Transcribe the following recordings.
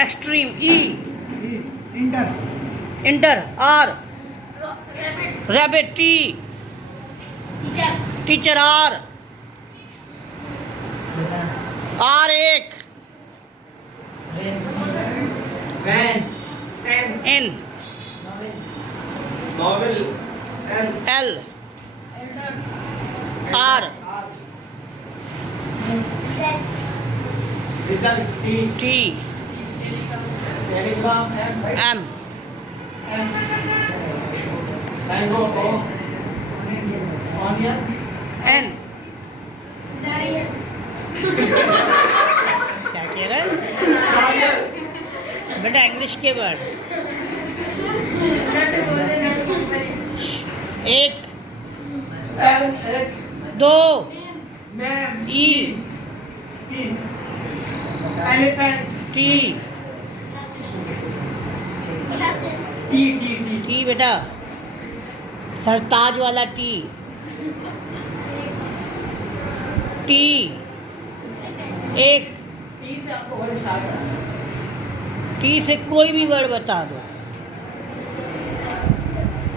Extreme E, enter, enter R, Rabbit. Rabbit T, Teacher. Teacher R, R एक, van, N, N, novel, L, L, Elder. R, Z. Result, T, T, telegram, M, M, mango, O, onion, N. Naria. क्या कह रहा है बेटा? English के word. एक, L, एक, दो, मैम, ई, एलिफेंट, टी, टी, टी बेटा, सरताज वाला टी, टी, एक, टी से आपको वर्ड स्टार्ट करना है। टी से कोई भी वर्ड बता दो।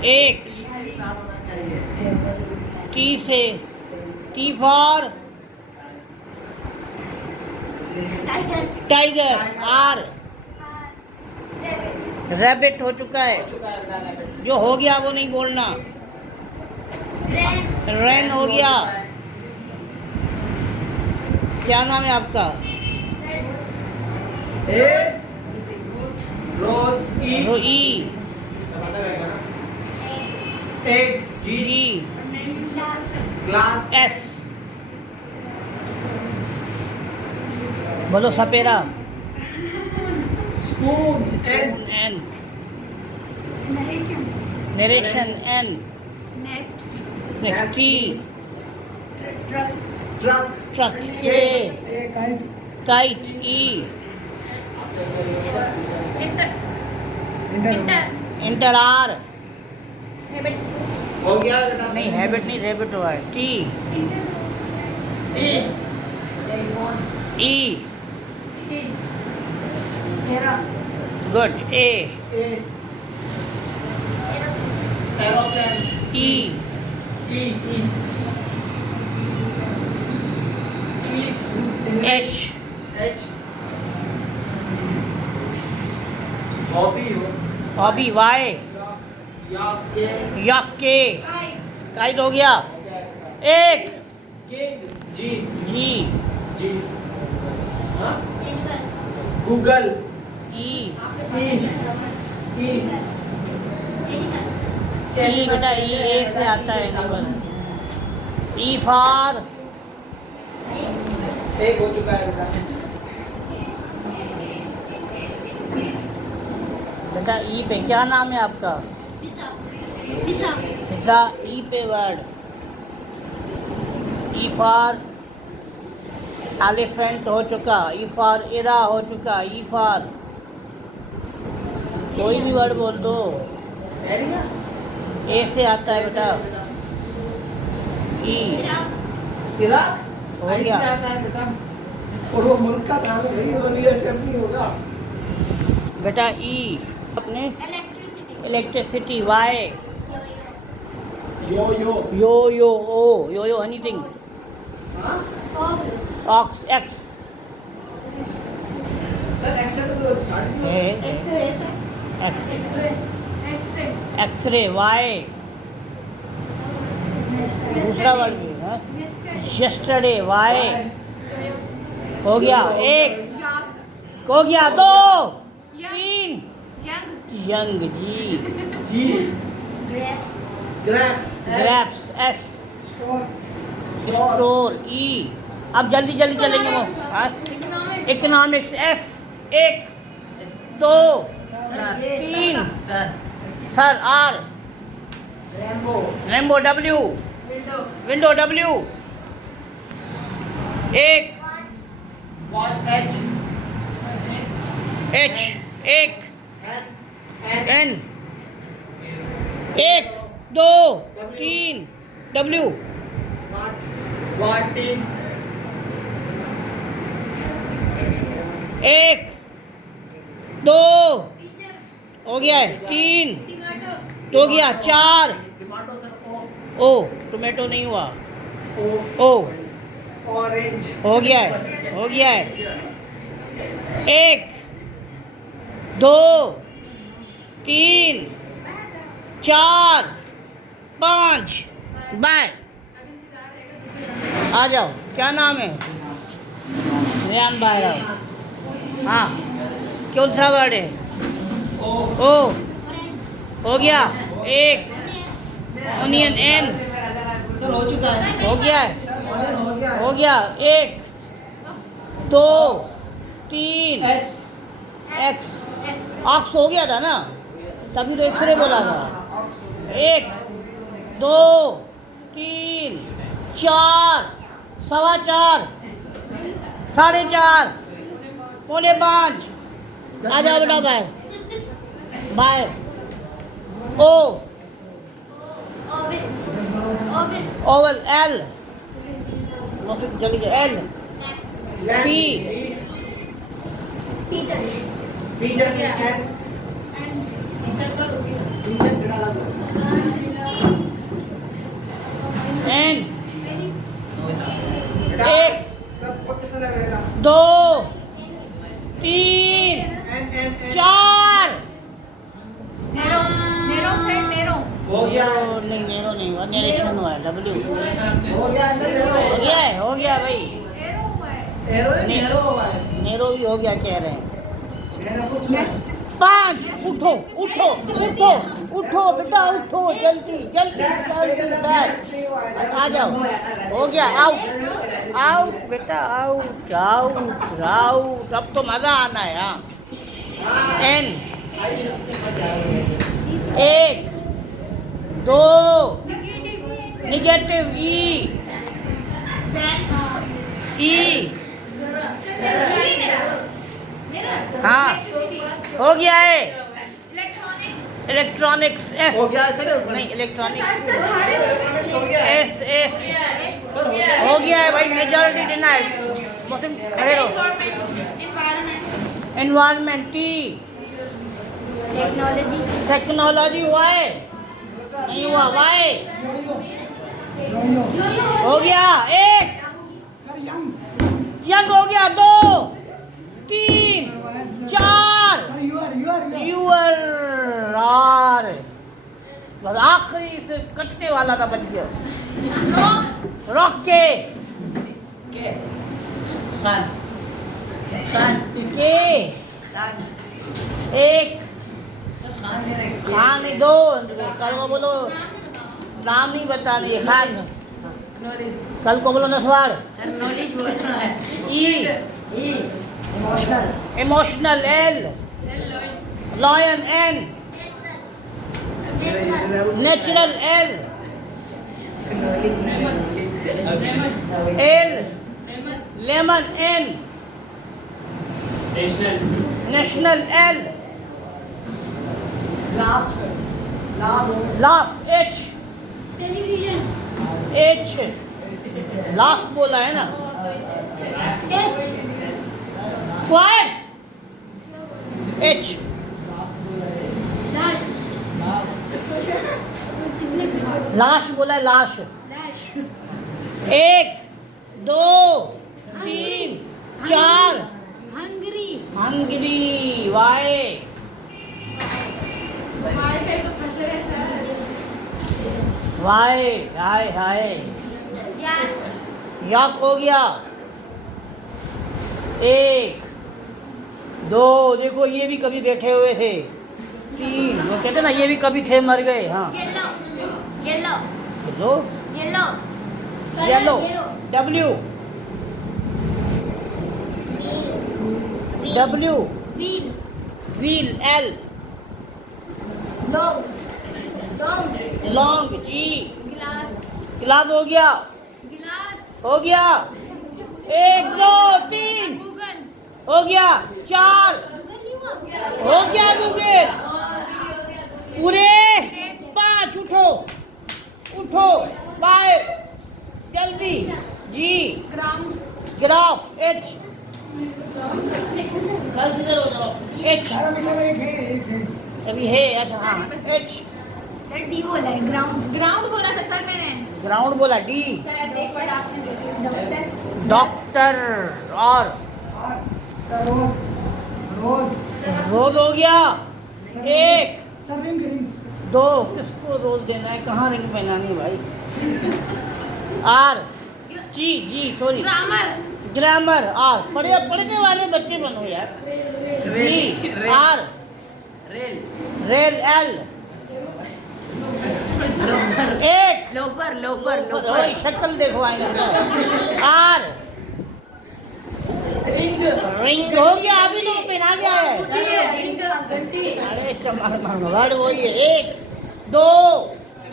एक, टी से स्टार्ट होना चाहिए। टी से, T for Tiger. Tiger, R, Rabbit. Rabbit हो चुका है। हो चुका है बेटा रैबिट। जो हो गया वो नहीं बोलना। Ren. रैन हो गया। चुका है। क्या नाम है आपका? ए, रोज, ई, रोई, egg, G, G, Glass. Glass, S, बोलो सपेरा, spoon, N, N, Narration. Narration, N, Nest. Next T, Truck. Truck, truck, A, kite, E, Enter. Enter. Enter, R, Rabbit. हो गया बेटा। नहीं हैबिट नहीं, रेबिट हुआ है। टी, ई, ई, Hera. गुड, ए, ए, aeroplane, ई, ई, H, H, hobby हो, हॉबी, वाई, या के, यक, के, Kite. काइट हो गया। एक, किंग, जी, जी, जी, हाँ, गूगल, ई, ई, ई, ई बेटा, ई ए से आता है एनिमल। ई फॉर, एक हो चुका है बेटा। बेटा ई पे क्या नाम है आपका? बेटा ई पे वर्ड, ई फॉर एलिफेंट हो चुका, ई फॉर इरा हो चुका, ई फॉर कोई भी वर्ड बोल दो। ए से आता है बेटा। ई इराक हो गया। ऐसे आता है बेटा। और वो मुल्क का नाम है भाई, वो नहीं एक्सेप्ट नहीं होगा। बेटा ई अपने Electricity. Electricity, Y, yo yo, yo, O, yo, anything, हाँ Fog. Ox, X, sir accept करो, स्टार्ट करो। X-ray. X-ray. X-ray. X ray, Y, दूसरा वर्ड भी है। यस्टरडे, वाई, हो गया। एक Young. हो गया। दो, तीन, Young. Young, G, G, Grapes. Grapes, grapes, S, store, stroll, E. अब जल्दी जल्दी चलेंगे वो। Economic. इकोनॉमिक्स, एस, एक, दो, तीन, sir, R, Rambo, Rambo, W, Window. Window, W, एक, वॉच, एच, एच, एक, एन, एन, एक, दो, तीन, डब्ल्यू, वाटी, एक, 2 टीचर हो गया है, 3 टमाटो तो हो गया, 4 टमाटो सर ओ टोमेटो नहीं हुआ, ओ ओ ऑरेंज हो गया है, हो गया है। 1 2 3 4 5 बाय। आ जाओ, क्या नाम है? रेहान बाहर आओ। हाँ, कौन सा वर्ड है? ओ हो गया। 1 ऑनियन एन सर हो चुका है हो गया है, ऑनियन हो गया हो गया। 1 2 3 एक्स एक्स ऑक्स हो गया था ना, तभी तो एक्सरे बोला था। 1 2 3 4 4.25 4.5 4.5 आ जाओ बेटा बाहर बाहर। O oven oven oval L मौसम चली गई। L P teacher pigeon N pigeon डाला दो एन बेटा 1 कब कैसा लगेगा 2 3 N N 4 narrow narrow friend narrow हो गया नहीं नेरो नहीं हुआ, नेरेशन हुआ है। डब्ल्यू हो गया सर हो गया है, हो गया भाई। नेरो हुआ है एरो ने नहीं। नेरो हुआ है नेरो भी हो गया कह रहे हैं। मैंने आपको सुना 5 उठो उठो उठो उठो बेटा उठो, जल्दी जल्दी जल्दी बैठ आ जाओ। हो गया, आउट आउट बेटा आउट आउट आउट। अब तो मजा आना है। हाँ एन 1 2 निगेटिव ई ई हाँ हो गया है। इलेक्ट्रॉनिक इलेक्ट्रॉनिक्स एस हो गया सर नहीं इलेक्ट्रॉनिक हो गया है एस एस सर हो गया हो गया है भाई। Majority denied. मौसम खड़े रहो। Environment environment T technology technology हुआ है नहीं हुआ वाई हो गया। 1 यंग हो गया। 2 3 4 यूर आर बस आखिरी से कटने वाला था, बच गया। रॉक के के 1 खान 2 कल को बोलो नाम नहीं बताने खान। कल को बोलो नसवाड़। सर नॉलेज बोल रहा है E emotional L lion N natural L L lemon N national L laugh H television H laugh बोला है ना। एच क्वाइट एच लाश किसने कुछ लाश बोला है, लाश। लाश 1 2 3 4 हंगरी हंगरी वाई हमारे पे तो फंसे रहे सर वाई हाय हाय यार याक हो गया। 1 2 देखो ये भी कभी बैठे हुए थे। 3 वो कहते ना ये भी कभी थे मर गए। हाँ येलो येलो दो yellow yellow W W wheel wheel L long long long G गिलास गिलास हो गया। गिलास हो गया। 1 2 3 गूगल हो गया। 4 गूगल नहीं हुआ हो गया गूगल पूरे। 5 उठो उठो 5 जल्दी जी ग्राम ग्राफ एच एच सारा मसाला एक है अभी है अच्छा हाँ एच सर डी बोला है ग्राउंड ग्राउंड बोला था सर मैंने ग्राउंड बोला डी सर एक बार आपने डॉक्टर डॉक्टर और सर रोज रोज रोज हो गया एक सर रिंग रिंग दो किसको रोज देना है कहाँ रिंग पहनानी है भाई R G G sorry grammar grammar R पढ़ने वाले बच्चे बनो यार G R rail rail L एक लोफर लोफर ओए शक्ल देखो आएंगे आर रिंग रिंग हो गया अभी तो पहना गया है घंटी अरे चमार वर्ड वही है एक दो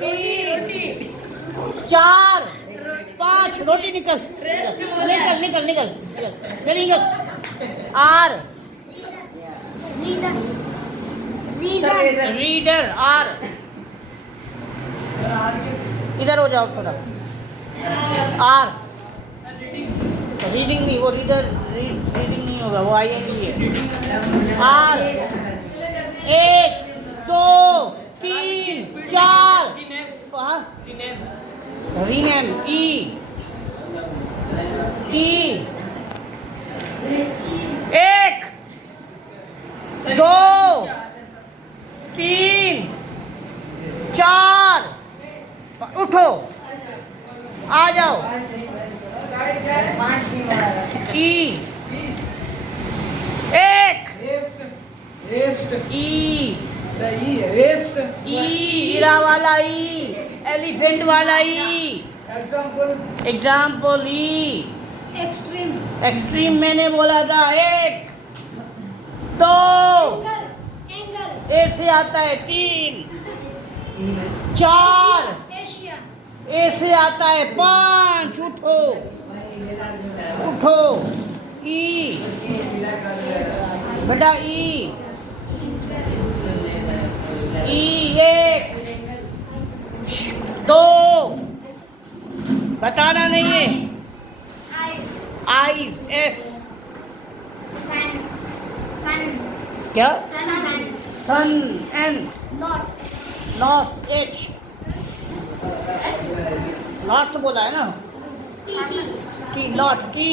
तीन चार पाँच रोटी निकल निकल निकल निकल निकल निकल R reader reader reader R इधर हो जाओ थोड़ा आर रीडिंग नहीं वो रीडर रीडिंग नहीं होगा वो आई एन जी है आर एक दो तीन चार रीनेम ई एक दो तीन चार उठो आ जाओ ई एक रेस्ट ई सही रेस्ट ईरा वाला ई एलिफेंट वाला ई एग्जांपल एग्जाम्पल ई एक्सट्रीम एक्सट्रीम मैंने बोला था एक दो एंगल एंगल ए से आता है तीन चार एशिया ए से आता है पाँच उठो उठो ई बेटा ई एक दो बताना नहीं है आई आई एस सन सन क्या sun sun N not not H not तो बोला है ना टी टी नॉट टी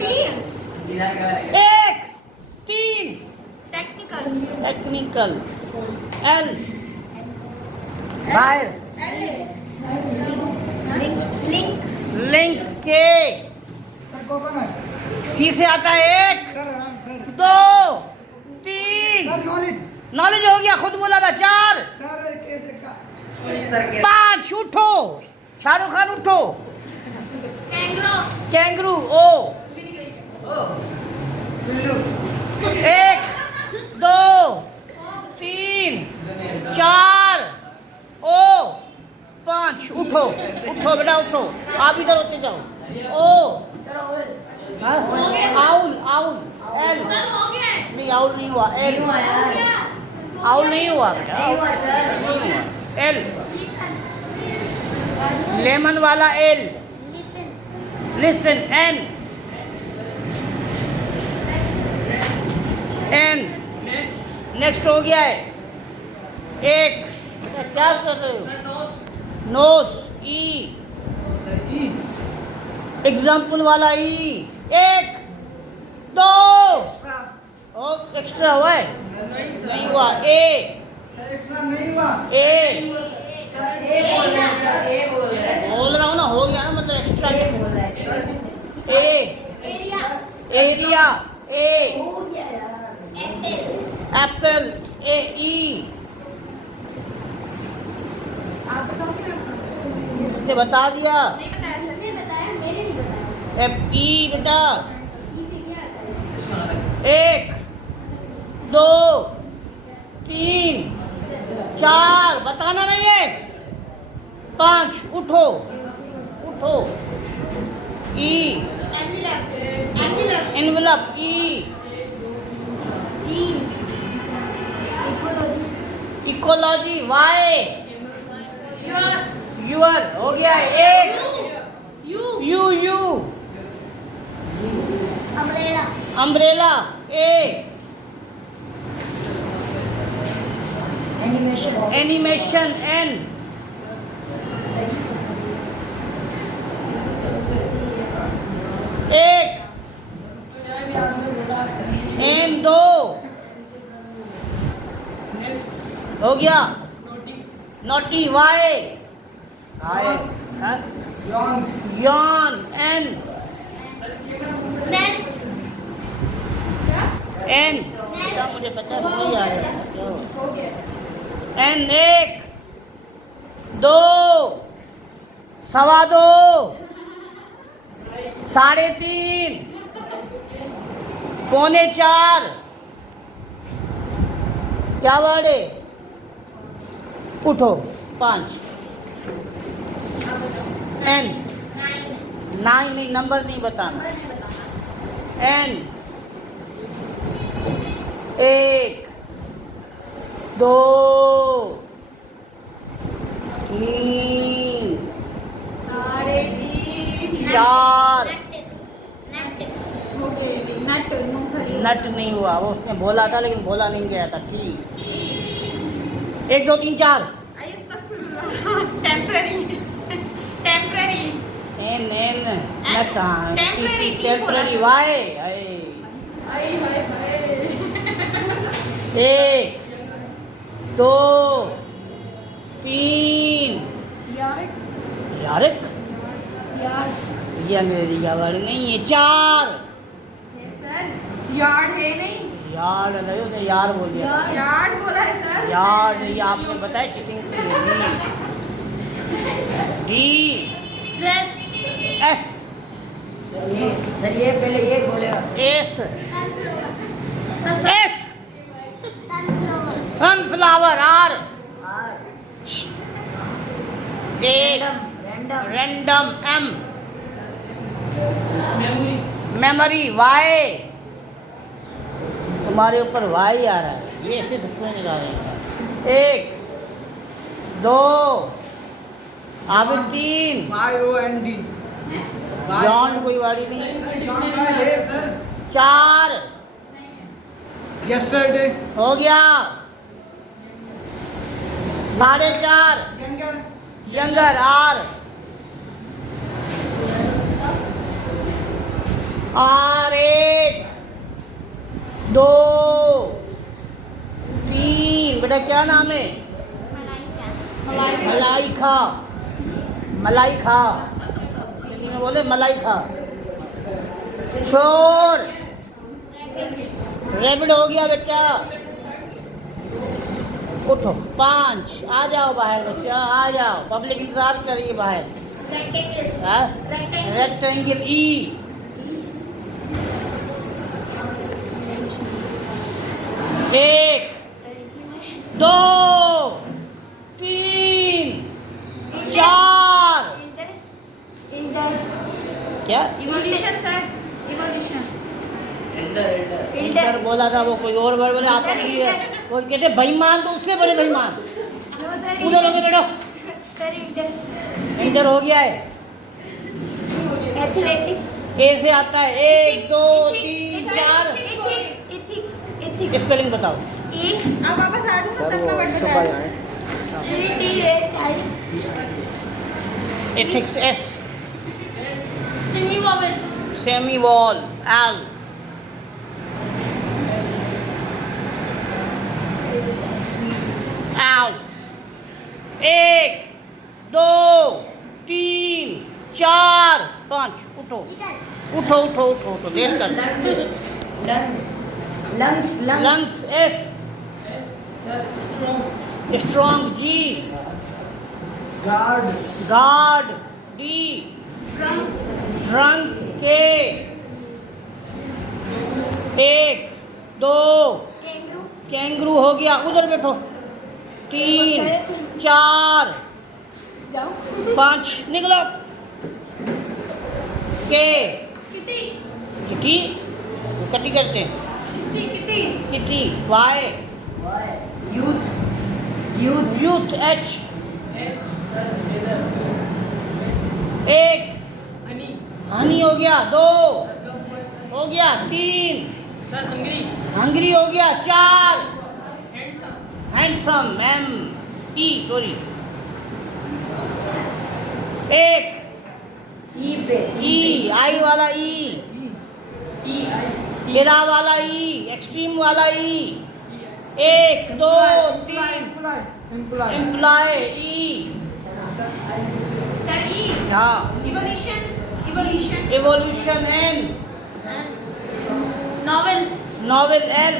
तीन एक तीन टेक्निकल टेक्निकल एल बाहर लिंक लिंक लिंक के सर को बना सी से आता है एक सर सर दो तीन सर नॉलेज नॉलेज हो गया खुद बोला था चार सर कैसे का पाँच उठो शाहरुख खान उठो कैंगरो कैंगरू ओ एक दो तीन चार ओ पाँच उठो उठो बेटा उठो आप इधर होते जाओ ओ हाँ? आउल आउल एल सर हो गया है नहीं आउल नहीं हुआ एल हो गया आउल नहीं हुआ बेटा नहीं हुआ एल लेमन वाला L listen listen N N next हो गया है एक क्या कर रहे हो नोस ई एग्जाम्पल वाला ई एक दो और एक्स्ट्रा हुआ है नहीं हुआ ए एक्स्ट्रा नहीं हुआ ए बोल रहा हूँ ना हो गया ना मतलब एक्स्ट्रा ये बोल रहा है A area area A apple apple A E आप बताओगे ना इसने बता दिया नहीं बताया सर इसने बताया मैंने नहीं बताया एफ ई बेटा ई से क्या आता है एक दो तीन चार बताना नहीं है पाँच उठो उठो E envelope E E ecology ecology Y your your हो गया है एक U U U umbrella umbrella A animation N. एक एन दो हो गया। नोटी वाई आए यॉन एन नेक्स्ट एन क्या मुझे पता नहीं आ रहा हो गया। एन एक दो सवा दो साढ़े तीन पौने चार क्या वर्ड है? उठो पाँच एन नाइन नहीं नंबर नहीं बताना। एन एक दो तीन साढ़े तीन चार हो गए। नट मूंगफली। नट नहीं हुआ वो उसने बोला था लेकिन बोला नहीं गया था। ठीक एक दो तीन चार temporary temporary N N nut हाँ Temporary, T टेम्पररी बोला। Y I hi hi. एक दो तीन यार्ड यारक यार्ड ये अंग्रेजी का वर्ड नहीं है। चार सर यार्ड है नहीं। यार नहीं उसने यार बोल दिया। यार्ड बोला है सर। यार ये आपने बताया cheating D dress S sir ये पहले ये बोलेगा। S sunflower S sunflower R एक रैंडम एम मेमोरी वाई तुम्हारे ऊपर वाई आ रहा है ये ऐसे दुश्मन निकाल रहे हैं। एक दो आगे तीन YOND जॉन कोई वाली नहीं। सर चार यस्टरडे हो गया। साढ़े चार यंगर आर एक दो तीन बेटा क्या नाम है? मलाई खा मलाई खा हिंदी में बोले मलाई खा। छोर रैबिड हो गया बच्चा। उठो पाँच आ जाओ बाहर बच्चा आ जाओ पब्लिक इंतजार कर रही है बाहर। रेक्टेंगल ई एक दो तीन चार क्या इवोल्यूशन सर इवोल्यूशन। इंटर बोला था वो कोई और वर्ड बोले आप नहीं है वो कहते बेईमान तो उससे बड़े बेईमान उधर हो गए बेटो। इंटर हो गया है। एथलेटिक्स ए से आता है एक दो तीन चार स्पेलिंग बताओ। आप वापस आ जाओ सबका वर्ड बताया। Ethics S semi vowel semi wall L L एक दो तीन चार पाँच उठो उठो उठो उठो उठो देर कर लंग्स लंग्स एस स्ट्रॉन्ग जी गार्ड गार्ड डी ड्रंक के एक दो कैंगरू हो गया उधर बैठो तीन चार पाँच निकलो के किटी वो कटी करते हैं kitty Y youth youth youth H एक हनी हो गया दो हो गया तीन सर हंगरी हंगरी हो गया चार हैंडसम एम ई सॉरी एक ई पे ई आई वाला ई इरा वाला ई एक्सट्रीम वाला ई एक दो तीन इम्प्लाई ई सर ई हाँ evolution evolution N novel novel L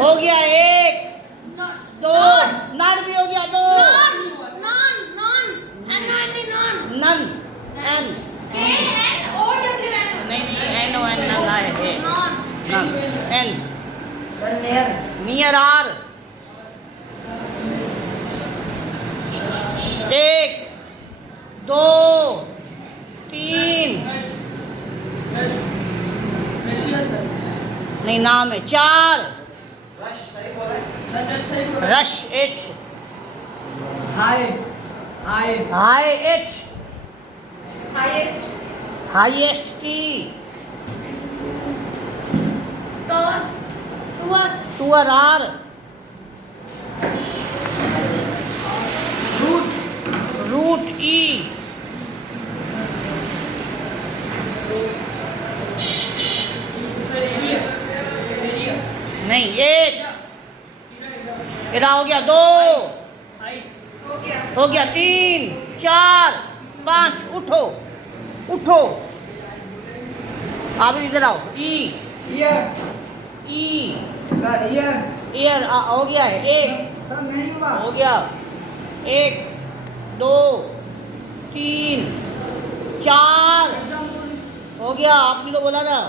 हो गया एक दो नन भी हो गया दो नन एन नहीं एन ओ एन नन है nun N sir near near R एक दो तीन नहीं नाम है चार rush H high high high H highest highest T tour R root E नहीं एक इधर हो गया दो हो गया तीन चार पाँच उठो उठो आप इधर आओ ई ईयर ई सर ईयर एयर हो गया है एक सर नहीं हुआ हो गया एक दो तीन चार हो गया आपने तो बोला था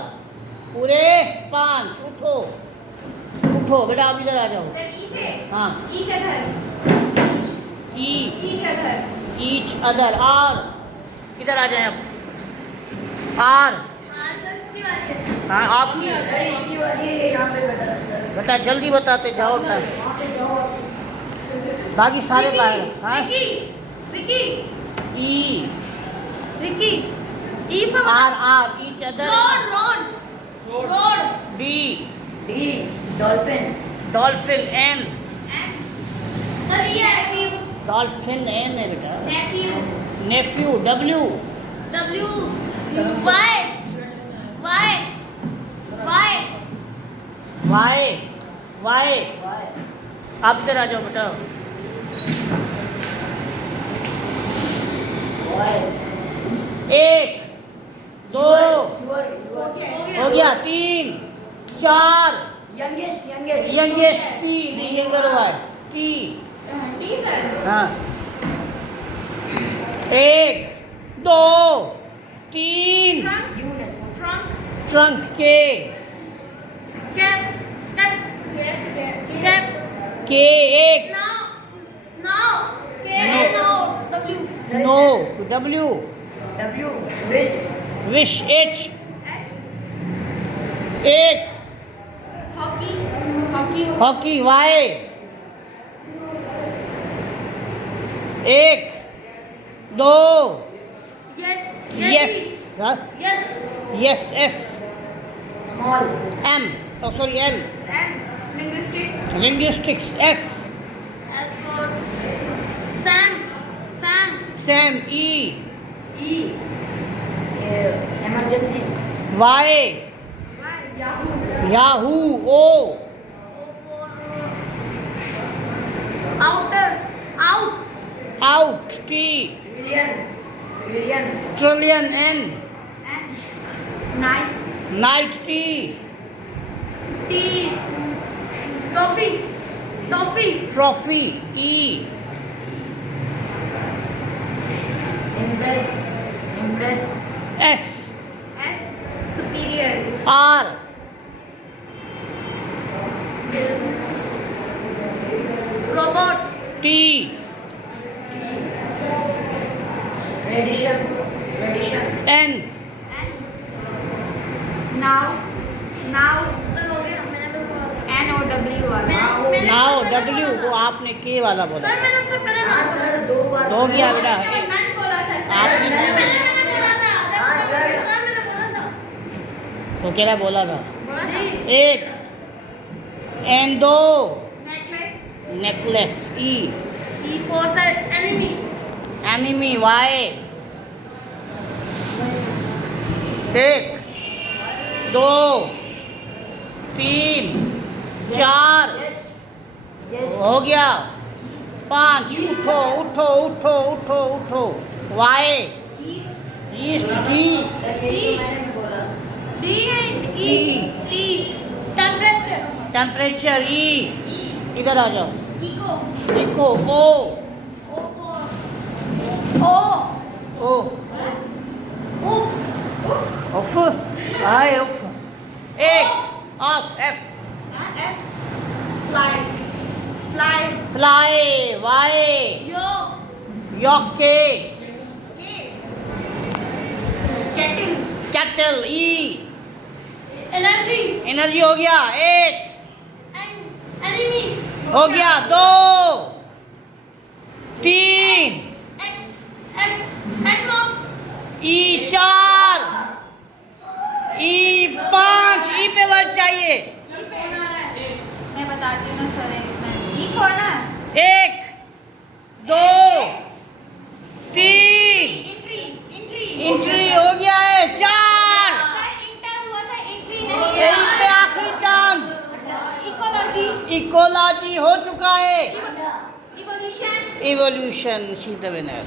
पूरे पाँच उठो उठो बेटा आप इधर आ जाओ सर ई से हाँ each other E each other each other R इधर आ जाए आप आर हाँ आपकी सर इसकी वाली यहाँ पे बैठा है सर बेटा जल्दी बताते जाओ टाइम वहाँ पे जाओ आप बाकी सारे बाहर हाँ Ricky, E Ricky, E for R R each other Rod. D D dolphin dolphin N Sir, E है डॉल्फिन एन है बेटा nephew nephew W W, Y, Y Y आप इधर आ जाओ बेटा एक दो हो गया तीन चार यंगेस्ट यंगेस्ट टी नहीं यंगर हुआ है टी टी सर हाँ एक दो तीन ट्रंक ट्रंक के Cap, के एक now, K, now, W. No W W wrist wish H एक हॉकी हॉकी वाई एक दो yes Yes. Yes S small M sorry L and linguistic linguistics S As for Sam. Sam E E emergency Y Yahoo Yahoo O O for outer. Out. Out T trillion trillion N nice night T T. Toffee. Trophy E impress S S superior R Robot. T tradition N now Sir, हो गया मैंने तो बोला। NOW वाला मैंने now उससे पहले W बोला। वो आपने के वाला बोला सर मैंने उससे पहले हाँ बोला। सर दो बार हो गया बेटा नन बोला था आप सर भी- सर मैंने बोला था। हाँ, सर। सर मैंने बोला था। तो क्या बोला था बोला था जी। एक एन दो necklace necklace E E for enemy. Enemy Y एक 2 3 4 हो गया 5 उठो उठो उठो उठो उठो Y east D D and E. T. T. Temperature. Temperature E इधर आ जाओ Eco. देखो O O for. O. O Oof. Off आए ऑफ एक off F F. Fly. Fly. Fly Y Yo. यॉक K K. Kettle. Kettle E Energy. Energy हो गया एक Enemy. हो गया 2 3 Atmos. ई 4 ई 5 ई पे वर्ड चाहिए मैं बताती हूँ सर E for ना 1 2 3 एंट्री हो गया है 4 सर इंटर हुआ था एंट्री नहीं यही पे आखिरी चांस इकोलॉजी इकोलॉजी हो चुका है evolution evolution see the winner